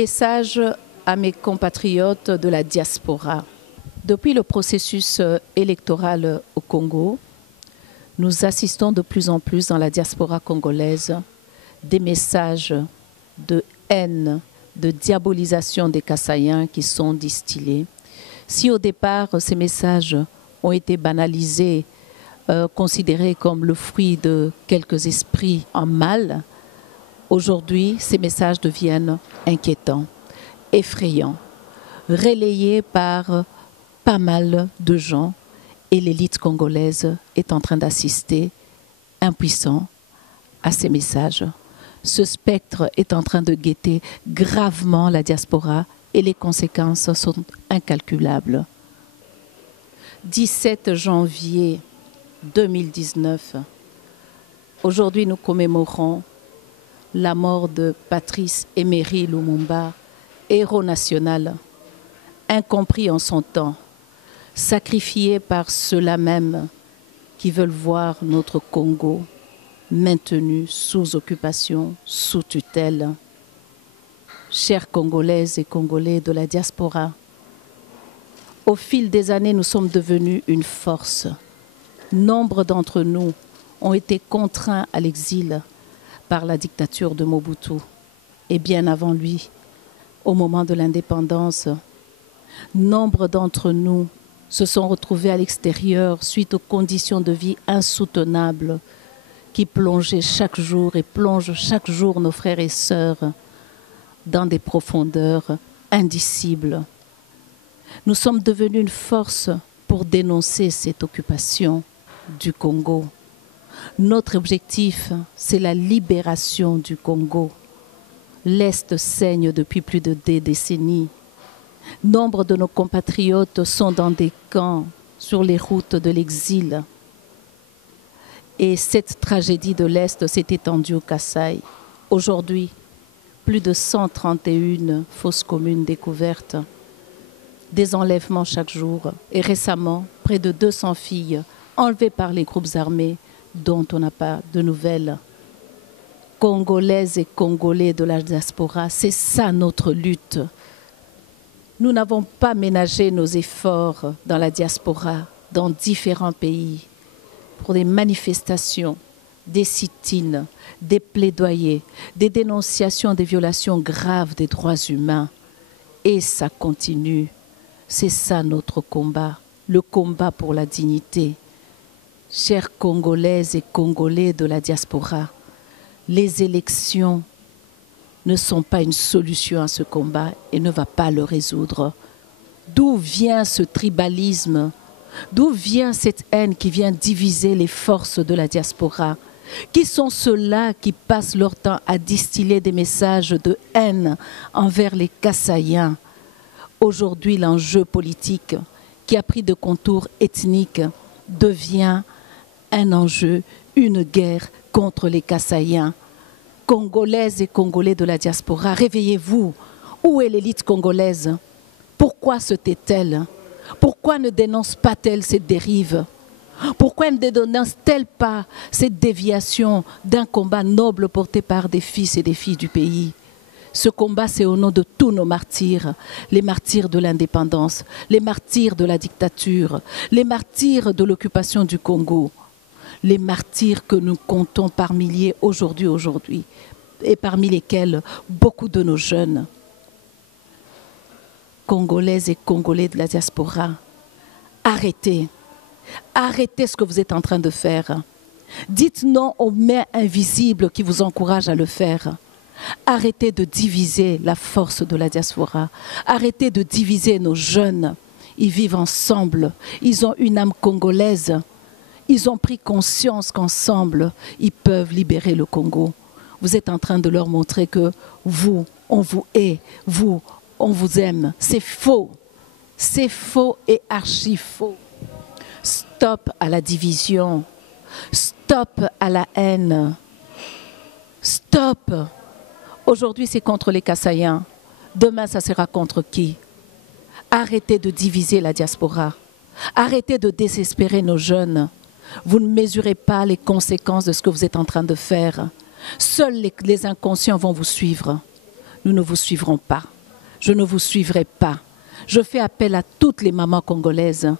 Message à mes compatriotes de la diaspora. Depuis le processus électoral au Congo, nous assistons de plus en plus dans la diaspora congolaise des messages de haine, de diabolisation des Kassaïens qui sont distillés. Si au départ ces messages ont été banalisés, considérés comme le fruit de quelques esprits en mal, aujourd'hui ces messages deviennent inquiétants, effrayants, relayés par pas mal de gens et l'élite congolaise est en train d'assister, impuissant, à ces messages. Ce spectre est en train de guetter gravement la diaspora et les conséquences sont incalculables. 17 janvier 2019, aujourd'hui nous commémorons la mort de Patrice Emery Lumumba, héros national, incompris en son temps, sacrifié par ceux-là même qui veulent voir notre Congo maintenu sous occupation, sous tutelle. Chers Congolaises et Congolais de la diaspora, au fil des années, nous sommes devenus une force. Nombre d'entre nous ont été contraints à l'exil par la dictature de Mobutu. Et bien avant lui, au moment de l'indépendance, nombre d'entre nous se sont retrouvés à l'extérieur suite aux conditions de vie insoutenables qui plongeaient chaque jour et plongent chaque jour nos frères et sœurs dans des profondeurs indicibles. Nous sommes devenus une force pour dénoncer cette occupation du Congo. Notre objectif, c'est la libération du Congo. L'Est saigne depuis plus de des décennies. Nombre de nos compatriotes sont dans des camps sur les routes de l'exil. Et cette tragédie de l'Est s'est étendue au Kasaï. Aujourd'hui, plus de 131 fausses communes découvertes, des enlèvements chaque jour. Et récemment, près de 200 filles enlevées par les groupes armés dont on n'a pas de nouvelles. Congolaises et Congolais de la diaspora, c'est ça notre lutte. Nous n'avons pas ménagé nos efforts dans la diaspora, dans différents pays, pour des manifestations, des sit-ins, des plaidoyers, des dénonciations des violations graves des droits humains. Et ça continue. C'est ça notre combat, le combat pour la dignité. Chers Congolaises et Congolais de la diaspora, les élections ne sont pas une solution à ce combat et ne va pas le résoudre. D'où vient ce tribalisme? D'où vient cette haine qui vient diviser les forces de la diaspora? Qui sont ceux-là qui passent leur temps à distiller des messages de haine envers les Kassaïens? Aujourd'hui, l'enjeu politique qui a pris de contours ethniques devient un enjeu, une guerre contre les Kassaïens. Congolaises et Congolais de la diaspora, réveillez-vous. Où est l'élite congolaise? Pourquoi se tait-elle? Pourquoi ne dénonce pas-elle cette dérive? Pourquoi ne dénonce-t-elle pas cette déviation d'un combat noble porté par des fils et des filles du pays? Ce combat, c'est au nom de tous nos martyrs, les martyrs de l'indépendance, les martyrs de la dictature, les martyrs de l'occupation du Congo, les martyrs que nous comptons par milliers aujourd'hui, et parmi lesquels beaucoup de nos jeunes. Congolaises et Congolais de la diaspora, arrêtez. Arrêtez ce que vous êtes en train de faire. Dites non aux mains invisibles qui vous encouragent à le faire. Arrêtez de diviser la force de la diaspora. Arrêtez de diviser nos jeunes. Ils vivent ensemble. Ils ont une âme congolaise. Ils ont pris conscience qu'ensemble, ils peuvent libérer le Congo. Vous êtes en train de leur montrer que vous, on vous hait. Vous, on vous aime. C'est faux. C'est faux et archi faux. Stop à la division. Stop à la haine. Stop. Aujourd'hui, c'est contre les Kassaïens. Demain, ça sera contre qui? Arrêtez de diviser la diaspora. Arrêtez de désespérer nos jeunes. Vous ne mesurez pas les conséquences de ce que vous êtes en train de faire. Seuls les inconscients vont vous suivre. nous ne vous suivrons pas. Je ne vous suivrai pas. Je fais appel à toutes les mamans congolaises.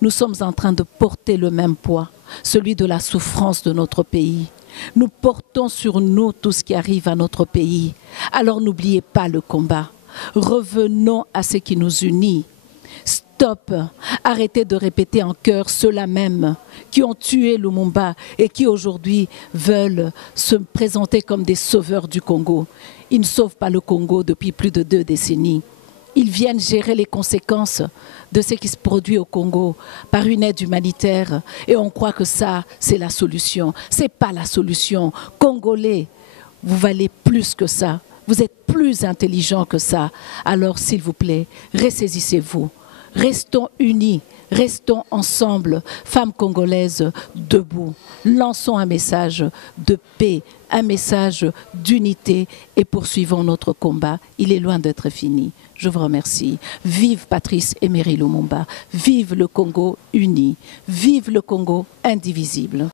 Nous sommes en train de porter le même poids, celui de la souffrance de notre pays. Nous portons sur nous tout ce qui arrive à notre pays. Alors n'oubliez pas le combat. Revenons à ce qui nous unit. Stop, arrêtez de répéter en chœur ceux-là même qui ont tué Lumumba et qui aujourd'hui veulent se présenter comme des sauveurs du Congo. Ils ne sauvent pas le Congo depuis plus de 2 décennies. Ils viennent gérer les conséquences de ce qui se produit au Congo par une aide humanitaire. Et on croit que ça, c'est la solution. Ce n'est pas la solution. Congolais, vous valez plus que ça. Vous êtes plus intelligents que ça. Alors, s'il vous plaît, ressaisissez-vous. Restons unis, restons ensemble, femmes congolaises, debout. Lançons un message de paix, un message d'unité et poursuivons notre combat. Il est loin d'être fini. Je vous remercie. Vive Patrice Emery Lumumba. Vive le Congo uni. Vive le Congo indivisible.